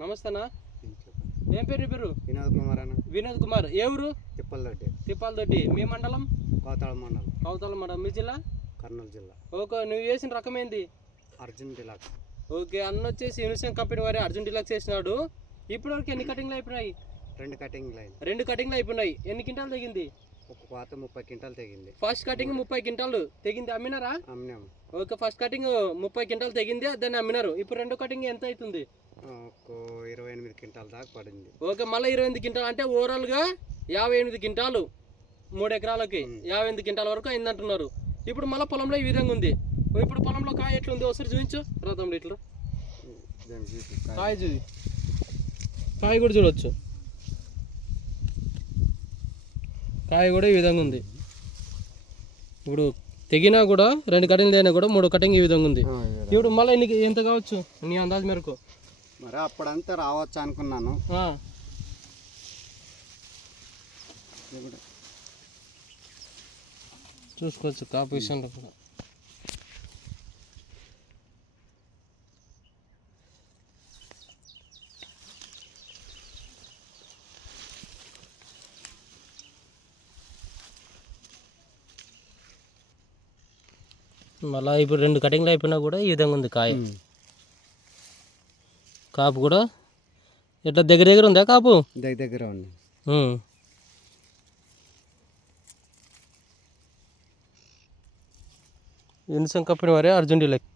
నమస్తేనా. ఏం పేరు నీ పేరు? వినోద్ కుమార్ అన్న. వినోద్ కుమార్. ఏ ఊరు? తిప్పలదొడ్డి. మీ మండలం? కోతాళ మండలం. కౌతాల మండలం. మీ జిల్లా? కర్నూలు జిల్లా. ఓకే, నువ్వు వేసిన రకం ఏంది? అర్జున్ డిలక్స్. ఓకే, అన్న వచ్చేసి యూనిసెన్ కంపెనీ వారి అర్జున్ డిలక్స్ వేసినాడు. ఇప్పటివరకు ఎన్ని కటింగ్లు అయిపోయినాయి? 2 కటింగ్లు అయింది. 2 కటింగ్లు అయిపోయినాయి. ఎన్ని క్వింటాలు తెగింది? ఒక కోత 30 క్వింటాలు తెగింది. ఫస్ట్ కటింగ్ 30 క్వింటాలు తెగింది. అమ్మినారా? అమ్మినాము. ఓకే, ఫస్ట్ కటింగ్ 30 క్వింటాలు తెగింది, దాన్ని అమ్మినారు. ఇప్పుడు రెండో కటింగ్ ఎంత అవుతుంది? ఒక 28 క్వింటాల దాకా పడింది. ఓకే, మళ్ళీ 28 క్వింటాలు అంటే ఓవరాల్గా 58 క్వింటాలు 3 ఎకరాలకి 58 క్వింటాల వరకు అయిందంటున్నారు. ఇప్పుడు మళ్ళీ పొలంలో ఈ విధంగా ఉంది. ఇప్పుడు పొలంలో కాయ ఎట్లుంది ఒకసారి చూపించు రథంలో. ఇట్లా కాయ చూసి కాయ కూడా చూడవచ్చు. కాయ కూడా ఈ విధంగా ఉంది. ఇప్పుడు తెగినా కూడా 2 కటింగ్లు అయినా కూడా 3 కటింగ్ ఈ విధంగా ఉంది. ఇప్పుడు మళ్ళీ నీకు ఎంత కావచ్చు నీ అందాజు మేరకు? మరి అప్పుడంతా రావచ్చు అనుకున్నాను. చూసుకోవచ్చు కాపు విషయంలో కూడా. మళ్ళీ ఇప్పుడు 2 కటింగ్లు అయిపోయినా కూడా ఈ విధంగా ఉంది కాయ. కాపు కూడా ఇట్లా దగ్గర ఉందా కాపు? దగ్గర ఉంది. యూనిసెన్ కంపెనీ వారే అర్జున్ డిలక్స్.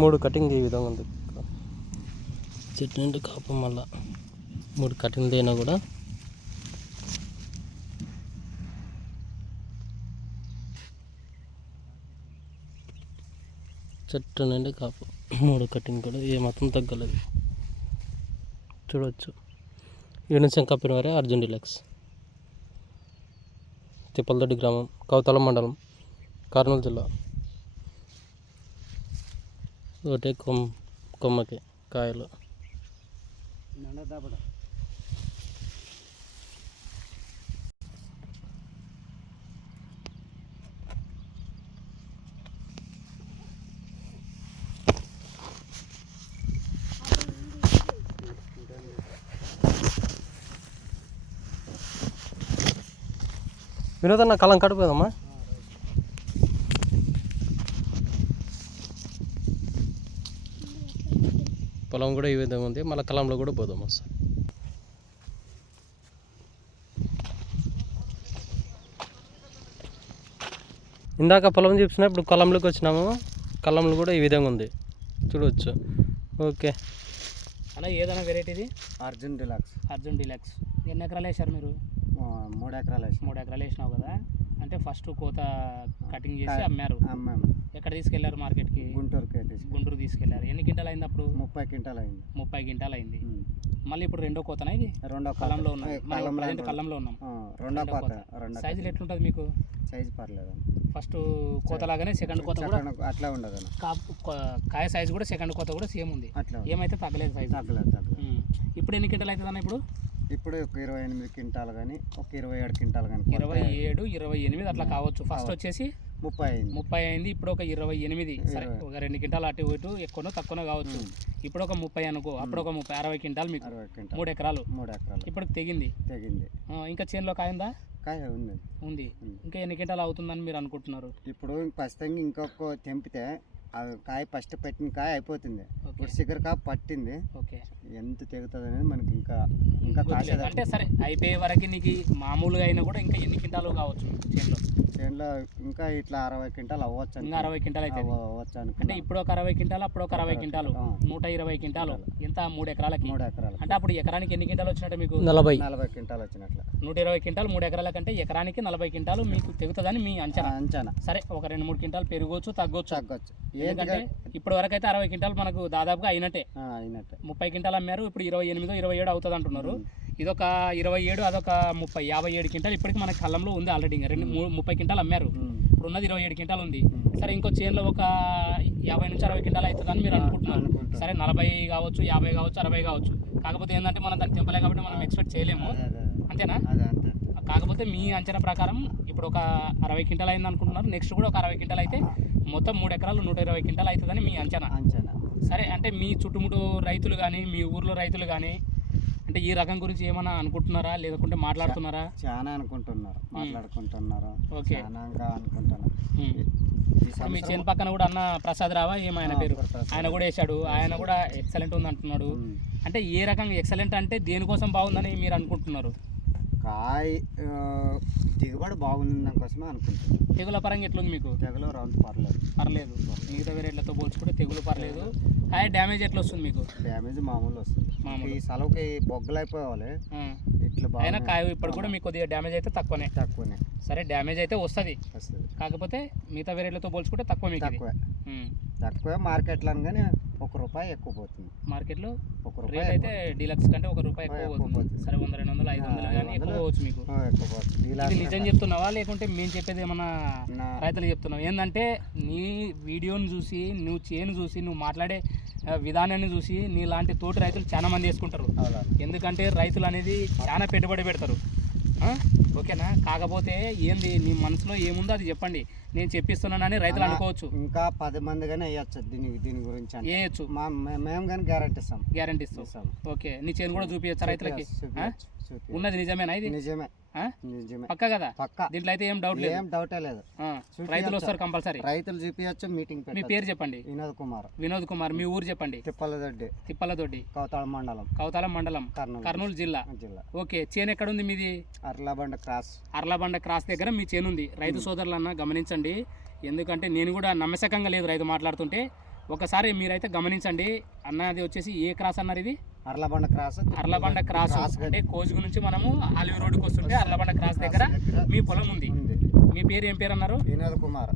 మూడు కటింగ్ ఈ విధంగా ఉంది. చెట్టు నుండి కాపు మళ్ళా 3 కటింగ్ అయినా కూడా చెట్టు నుండి కాపు 3 కటింగ్ కూడా ఏమాత్రం తగ్గలేదు. చూడవచ్చు యూనిసెన్ కంపెనీ వారే అర్జున్ డిలక్స్. తిప్పలదొడ్డి గ్రామం, కౌతాళ మండలం, కర్నూలు జిల్లా. ఒకటే కొమ్మకి కాయలు. వినోదన్న కలం కడిపోదమ్మా. పొలం కూడా ఈ విధంగా ఉంది. మళ్ళీ కలంలో కూడా పోదాం సార్. ఇందాక పొలం చూపిస్తున్నా, ఇప్పుడు కలంలోకి వచ్చినాము. కలంలో కూడా ఈ విధంగా ఉంది, చూడవచ్చు. ఓకే అలా ఏదైనా వెరైటీది? అర్జున్ డిలక్స్. అర్జున్ డిలక్స్. ఎన్ని ఎకరాలు వేసారు మీరు? 3 ఎకరాలు వేసాం. 3 ఎకరాలు వేసినావు కదా. అంటే ఫస్ట్ కోత కటింగ్ చేసి అమ్మారు. ఎక్కడ తీసుకెళ్లారు మార్కెట్కి? గుంటూరు తీసుకెళ్లారు. ఎన్ని క్వింటాలు అయింది అప్పుడు? 30 క్వింటాలు అయింది. 30 క్వింటాలు అయింది. మళ్ళీ ఇప్పుడు రెండో కోతనా ఇది? రెండో కలంలో ఉన్నాం. కలంలో ఉన్నాం. రెండో కోత. సైజులు ఎట్లుంటుంది మీకు? సైజు పర్లేదు. ఫస్ట్ కోత లాగానే సెకండ్ కోత కూడా అట్లా ఉండదు. కాయ సైజు కూడా సెకండ్ కోత కూడా సేమ్ ఉంది. ఏమైతే తగ్గలేదు సైజు. ఇప్పుడు ఎన్ని క్వింటాలు అవుతుంది అన్న? ఇప్పుడు ఒక 28 క్వింటాలు కానీ, ఒక 27 క్వింటాలు కానీ. 27, 28 అట్లా కావచ్చు. ఫస్ట్ వచ్చేసి 30 అయింది. ఇప్పుడు ఒక 28. సరే, ఒక 2 క్వింటాలు అటు ఇటు ఎక్కువనో తక్కువనో కావచ్చు. ఇప్పుడు ఒక 30 అనుకో. అప్పుడు ఒక 60 క్వింటాలు మీకు. 3 ఎకరాలు. ఇప్పుడు తెగింది. ఇంకా చేనులో కాయిందా? కాయ ఉంది. ఇంకా ఎన్ని క్వింటాలు అవుతుందని మీరు అనుకుంటున్నారు? ఇప్పుడు ఖచ్చితంగా ఇంకొక తెంపితే కాయ ఫస్ట్ పెట్టిన కాయ అయిపోతుంది. ఇప్పుడు సిగర్ కాయ పట్టింది. ఓకే, ఎంత తెగుతుంది అనేది మనకి ఇంకా అంటే సరే అయిపోయే వరకు నీకు మామూలుగా అయినా కూడా ఇంకా ఎన్ని క్వింటాలు కావచ్చు చేనులో? ఇంకా ఇట్లా 60 క్వింటాలు అవ్వచ్చు. ఇంకా 60 క్వింటాలు అయితే అవ్వచ్చు. అంటే ఇప్పుడు ఒక 60 క్వింటాలు, అప్పుడు ఒక 60 క్వింటాలు, 120 క్వింటాలు. ఎంత? 3 ఎకరాలకి. అంటే అప్పుడు ఎకరానికి ఎన్ని క్వింటాలు వచ్చినట్టు మీకు? 40 క్వింటాలు వచ్చినట్లు. 120 క్వింటాలు 3 ఎకరాల కంటే ఎకరానికి 40 క్వింటాలు మీకు తెగుతుందని మీ అంచనా. సరే, ఒక 2-3 క్వింటాలు పెరగవచ్చు, తగ్గొచ్చు. ఎందుకంటే ఇప్పటి వరకు అయితే 60 క్వింటాలు మనకు దాదాపుగా అయినట్టే. 30 క్వింటాలు అమ్మారు. ఇప్పుడు 28, 27 అవుతుంది అంటున్నారు. ఇదొక 27, అదొక 30, 57 క్వింటాలు ఇప్పటికి మనకి కళ్ళంలో ఉంది ఆల్రెడీ. 30 క్వింటాలు అమ్మారు. ఇప్పుడు ఉన్నది 27 క్వింటాలు ఉంది. సరే, ఇంకో చేనులో ఒక 50 నుంచి 60 క్వింటాలు అవుతుందని మీరు అనుకుంటున్నారు. సరే, 40 కావచ్చు, 50 కావచ్చు, 60 కావచ్చు. కాకపోతే ఏంటంటే మనం దాన్ని తెంపలే కాబట్టి మనం ఎక్స్పెక్ట్ చేయలేము. అంతేనా? కాకపోతే మీ అంచనా ప్రకారం ఇప్పుడు ఒక 60 క్వింటాలు అయింది అనుకుంటున్నారు, నెక్స్ట్ కూడా ఒక 60 క్వింటాలు అయితే మొత్తం 3 ఎకరాలు 120 క్వింటాలు అవుతుందని మీ అంచనా. సరే, అంటే మీ చుట్టుముట్టు రైతులు కానీ మీ ఊర్లో రైతులు కానీ అంటే ఈ రకం గురించి ఏమైనా అనుకుంటున్నారా, లేకుంటే మాట్లాడుతున్నారా? చాలా అనుకుంటున్నారు, మాట్లాడుకుంటున్నారు. ఓకే, అనుకుంటున్నారు. మీ చేను పక్కన కూడా అన్న ప్రసాద్ రావా ఏమైనా పేరు, ఆయన కూడా వేసాడు, ఆయన కూడా ఎక్సలెంట్ ఉంది అంటున్నాడు. అంటే ఏ రకంగా ఎక్సలెంట్ అంటే దేనికోసం బాగుందని మీరు అనుకుంటున్నారు? కాయ దిగుబడి బాగుంది దానికోసమే అనుకుంటున్నాను. తెగుల పరంగా ఎట్లుంది మీకు? తెగులు రౌండ్ పర్లేదు, మిగతా వేరేట్లతో పోల్చుకుంటే తెగులు పర్లేదు. కాయ డ్యామేజ్ ఎట్లా వస్తుంది మీకు? డ్యామేజ్ మామూలు వస్తుంది. ఈ సెలవుకి బొగ్గలు అయిపోవాలి ఇట్లా అయినా కాయ ఇప్పుడు కూడా మీకు కొద్దిగా డ్యామేజ్ అయితే తక్కువనే. సరే, డ్యామేజ్ అయితే వస్తుంది, కాకపోతే మిగతా వేరేట్లతో పోల్చుకుంటే తక్కువ మీకు. తక్కువ మార్కెట్లో కానీ ₹1 ఎక్కువ పోతుంది. మార్కెట్లో ₹1 రేట్ అయితే డీలక్స్ కంటే ₹1 ఎక్కువ పోతుంది. సరే, 100, 200, 500 కానీ ఎక్కువ పోవచ్చు మీకు. ఇది నిజం చెప్తున్నావా లేకుంటే మేము చెప్పేది ఏమన్నా రైతులు చెప్తున్నావు? ఏంటంటే నీ వీడియోని చూసి, నువ్వు చేను చూసి, నువ్వు మాట్లాడే విధానాన్ని చూసి నీలాంటి తోటి రైతులు చాలా మంది వేసుకుంటారు. ఎందుకంటే రైతులు అనేది చాలా పెట్టుబడి పెడతారు. ఓకేనా? కాకపోతే ఏంది నీ మనసులో ఏముందో అది చెప్పండి, నేను చెప్పిస్తున్నానని రైతులు అనుకోవచ్చు. ఇంకా 10 మంది కానీ వేయచ్చు దీని గురించి వేయచ్చు. మేము కానీ గ్యారంటీ ఇస్తాం. ఓకే, నీ చేను కూడా చూపించచ్చు రైతులకి. ఉన్నది నిజమేనా? ఇది నిజమే పక్కా కదా? పక్కా. దీంట్లో అయితే ఏం డౌట్ లేదు. రైతులు వస్తారు కంపల్సరీ. రైతులు చూపించచ్చు, మీటింగ్. మీ పేరు చెప్పండి. వినోద్ కుమార్. మీ ఊరు చెప్పండి. తిప్పలదొడ్డి, కౌతాళం మండలం, కర్నూలు జిల్లా. ఓకే, చేను ఎక్కడ ఉంది మీది? అర్లబండ క్రాస్ దగ్గర మీ చేను ఉంది. రైతు సోదరులన్న గమనించండి, ఎందుకంటే నేను కూడా నమ్మశకంగా లేదు రైతు మాట్లాడుతుంటే. ఒకసారి మీరైతే గమనించండి. అన్నది వచ్చేసి ఏ క్రాస్ అన్నారు? ఇది అర్లబండ క్రాస్. అంటే కోజుగు నుంచి మనము ఆలివ్ రోడ్డుకి వస్తుంటే అర్లబండ క్రాస్ దగ్గర మీ పొలం ఉంది. మీ పేరు ఏం పేరు అన్నారు?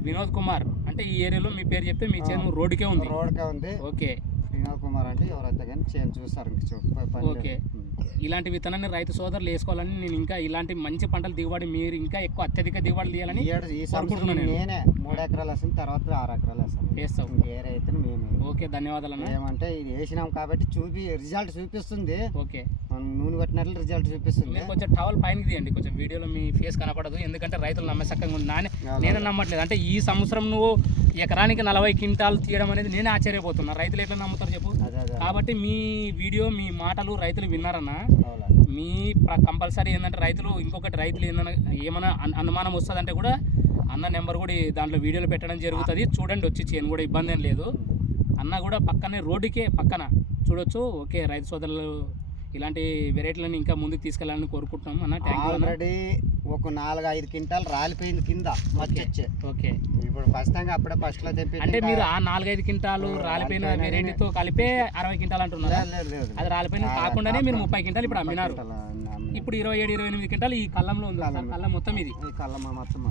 వినోద్ కుమార్. అంటే ఈ ఏరియాలో మీ పేరు చెప్తే మీ చేను రోడ్డుకే ఉంది. ఓకే, వినోద్ కుమార్ అంటే ఎవరైతే కానీ చేను చూస్తారు. ఓకే, ఇలాంటి విత్తనాన్ని రైతు సోదరులు వేసుకోవాలని నేను ఇంకా ఇలాంటి మంచి పంటలు దిగుబడి మీరు ఇంకా ఎక్కువ అత్యధిక దిగుబడి తీయాలని కోరుకుంటున్నాను. నేనే 3 ఎకరాలు వేస్తాను, తర్వాత 6 ఎకరాలు వేస్తాం. ఏ రైతుని మేమే. ఓకే, ధన్యవాదాలు అన్న. ఏమంటే ఇది వేసినాం కాబట్టి రిజల్ట్ చూపిస్తుంది. ఓకే, మనం నూనె కొట్టినట్లు రిజల్ట్ చూపిస్తుంది. మీరు కొంచెం టవల్ పైన తీయండి, కొంచెం వీడియోలో మీ ఫేస్ కనపడదు. ఎందుకంటే రైతులు నమ్మశక్యంగా ఉంది. నేను నమ్మట్లేదు. అంటే ఈ సంవత్సరం నువ్వు ఎకరానికి 40 క్వింటాలు తీయడం అనేది నేను ఆశ్చర్యపోతున్నా. రైతులు ఎట్లా నమ్ముతారు చెప్పు? కాబట్టి మీ వీడియో, మీ మాటలు రైతులు విన్నారన్నా, మీ కంపల్సరీ ఏంటంటే రైతులు ఏమైనా అనుమానం వస్తుందంటే కూడా అన్న నెంబర్ కూడా దాంట్లో వీడియోలు పెట్టడం జరుగుతుంది. చూడండి, వచ్చి చేయను కూడా ఇబ్బంది ఏం లేదు. అన్న కూడా పక్కనే రోడ్డుకే పక్కన చూడొచ్చు. ఓకే, రైతు సోదరులు ఇలాంటి వెరైటీలను ఇంకా ముందుకు తీసుకెళ్ళాలని కోరుకుంటున్నాం అన్న. Thank you. ఆల్రెడీ ఒక 4-5 క్వింటాలు రాలిపోయింది కింద. ఓకే, ఇప్పుడు ఫస్ట్ లో తెప్పి అంటే మీరు ఆ 4-5 క్వింటాలు రాలిపోయిన వెరైటీతో కలిపే 60 క్వింటాలు అంటున్నారు? అది రాలిపోయిన కాకుండానే మీరు 30 క్వింటాలు ఇప్పుడు అమ్మినారు. ఇప్పుడు 27-28 క్వింటాలు ఈ కళ్ళంలో ఉంది. కళ్ళం మొత్తం ఇది కళ్ళం మొత్తం